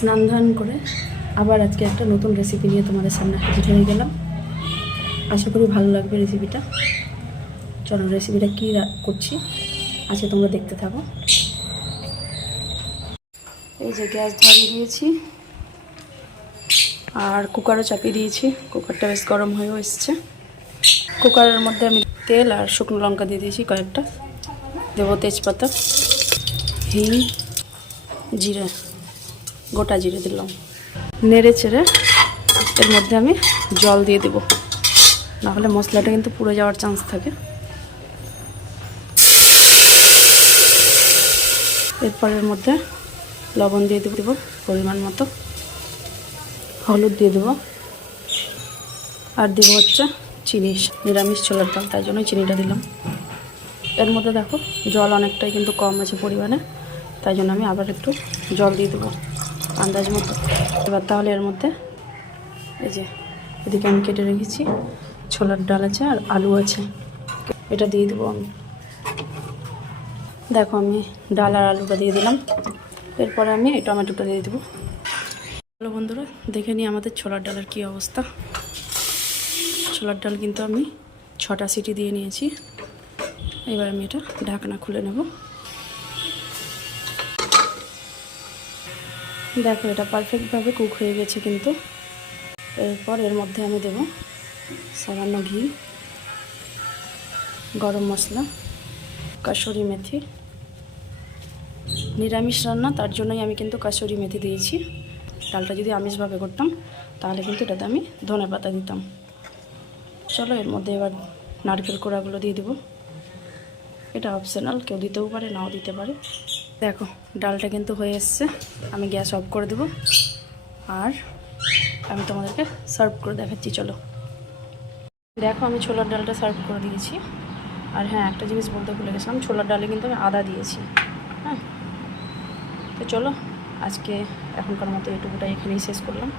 স্নান ধান করে আবার আজকে একটা নতুন রেসিপি নিয়ে তোমাদের সামনে হাজির হয়ে গেলাম। আশা করি ভালো লাগবে রেসিপিটা। চলো রেসিপিটা কী করছি আজকে তোমরা দেখতে থাকো। এই যে গ্যাস ধরিয়ে দিয়েছি আর কুকারও চাপিয়ে দিয়েছি। কুকারটা বেশ গরম হয়েও এসছে। কুকারের মধ্যে আমি তেল আর শুকনো লঙ্কা দিয়ে দিয়েছি কয়েকটা, দেবো তেজপাতা, হিং, জিরে, গোটা জিরে দিলাম। নেড়ে চেড়ে এর মধ্যে আমি জল দিয়ে দেবো, নাহলে মশলাটা কিন্তু পুড়ে যাওয়ার চান্স থাকে। এরপর এর মধ্যে লবণ দিয়ে দেবো পরিমাণ মতো, হলুদ দিয়ে দেবো, আর দেবো হচ্ছে চিনি। নিরামিষ ছোলার ডাল, তাই জন্য চিনিটা দিলাম। এর মধ্যে দেখো জল অনেকটাই কিন্তু কম আছে পরিমাণে, তাই জন্য আমি আবার একটু জল দিয়ে দেবো আন্দাজ মতো। এবার তাহলে এর মধ্যে এই যে এদিকে আমি কেটে রেখেছি ছোলার ডাল আছে আর আলু আছে, এটা দিয়ে দেবো আমি। দেখো আমি ডাল আর আলুটা দিয়ে দিলাম। এরপরে আমি এই টমেটোটা দিয়ে দেবো। হ্যালো বন্ধুরা, দেখে নিই আমাদের ছোলার ডালের কী অবস্থা। ছোলার ডাল কিন্তু আমি 6টা সিটি দিয়ে নিয়েছি। এবার আমি এটা ঢাকনা খুলে নেব। দেখো এটা পারফেক্টভাবে কুক হয়ে গেছে কিন্তু। এরপর এর মধ্যে আমি দেব সামান্য ঘি, গরম মশলা, কাসুরি মেথি। নিরামিষ রান্না, তার জন্যই আমি কিন্তু কাসুরি মেথি দিয়েছি। ডালটা যদি আমিষভাবে করতাম তাহলে কিন্তু এটাতে আমি ধনে পাতা দিতাম। চলো এর মধ্যে এবার নারকেল কোড়াগুলো দিয়ে দেবো। এটা অপশনাল, কেউ দিতেও পারে নাও দিতে পারে। দেখো ডালটা কিন্তু হয়ে এসছে। আমি গ্যাস অফ করে দেবো আর আমি তোমাদেরকে সার্ভ করে দেখাচ্ছি। চলো দেখো আমি ছোলার ডালটা সার্ভ করে দিয়েছি। আর হ্যাঁ, একটা জিনিস বলতে ভুলে গেছিলাম, ছোলার ডালে কিন্তু আমি আদা দিয়েছি। হ্যাঁ, তো চলো আজকে এখনকার মতো এটুকুটাই এখানেই শেষ করলাম।